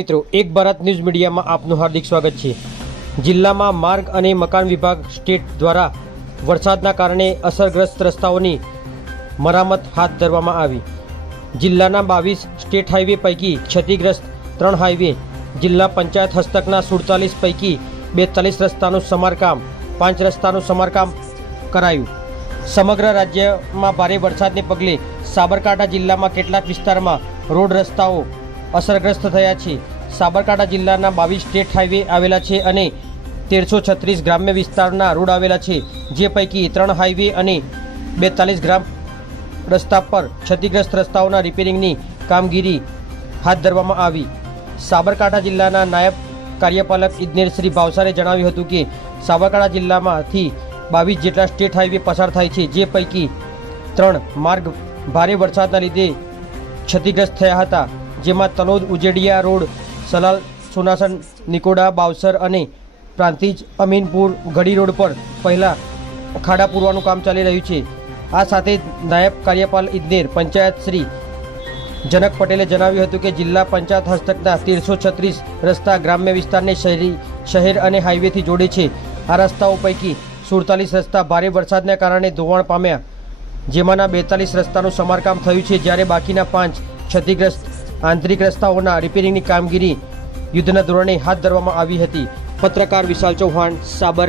મિત્રો, એક ભારત ન્યૂઝ મીડિયામાં આપનું હાર્દિક સ્વાગત છે. જિલ્લામાં માર્ગ અને મકાન વિભાગ સ્ટેટ દ્વારા વરસાદના કારણે અસરગ્રસ્ત રસ્તાઓની મરામત હાથ ધરવામાં આવી. જિલ્લાના બાવીસ સ્ટેટ હાઈવે પૈકી ક્ષતિગ્રસ્ત ત્રણ હાઈવે, જિલ્લા પંચાયત હસ્તકના સુડતાલીસ પૈકી બેતાલીસ રસ્તાનું સમારકામ, પાંચ રસ્તાનું સમારકામ કરાયું. સમગ્ર રાજ્યમાં ભારે વરસાદને પગલે સાબરકાંઠા જિલ્લામાં કેટલાક વિસ્તારમાં રોડ રસ્તાઓ અસરગ્રસ્ત થયા છે. સાબરકાંઠા જિલ્લાના બાવીસ સ્ટેટ હાઈવે આવેલા છે અને તેરસો છત્રીસ ગ્રામ્ય વિસ્તારના રોડ આવેલા છે. જે પૈકી ત્રણ હાઈવે અને બેતાલીસ ગ્રામ રસ્તા પર ક્ષતિગ્રસ્ત રસ્તાઓના રિપેરિંગની કામગીરી હાથ ધરવામાં આવી. સાબરકાંઠા જિલ્લાના નાયબ કાર્યપાલક ઇજનેર શ્રી ભાવસારે જણાવ્યું હતું કે, સાબરકાંઠા જિલ્લામાંથી બાવીસ જેટલા સ્ટેટ હાઈવે પસાર થાય છે, જે પૈકી ત્રણ માર્ગ ભારે વરસાદના લીધે ક્ષતિગ્રસ્ત થયા હતા. જેમાં તલોદ, ઉજેડિયા રોડ, સલાલ, સોનાસન, નિકોડા, બાવસર અને પ્રાંતિજ, અમીનપુર ગઢી રોડ પર પહેલાં ખાડા પૂરવાનું કામ ચાલી રહ્યું છે. આ સાથે નાયબ કાર્યપાલ ઇજનેર પંચાયત શ્રી જનક પટેલે જણાવ્યું હતું કે જિલ્લા પંચાયત હસ્તકના તેરસો છત્રીસ રસ્તા ગ્રામ્ય વિસ્તારને શહેરી શહેર અને હાઈવેથી જોડે છે. આ રસ્તાઓ પૈકી સુડતાલીસ રસ્તા ભારે વરસાદને કારણે ધોવાણ પામ્યા, જેમાંના બેતાલીસ રસ્તાનું સમારકામ થયું છે, જ્યારે બાકીના પાંચ ક્ષતિગ્રસ્ત આંતરિક રસ્તાઓના રિપેરિંગની કામગીરી યુદ્ધના ધોરણે હાથ ધરવામાં આવી હતી. પત્રકાર વિશાલ ચૌહાણ સાબર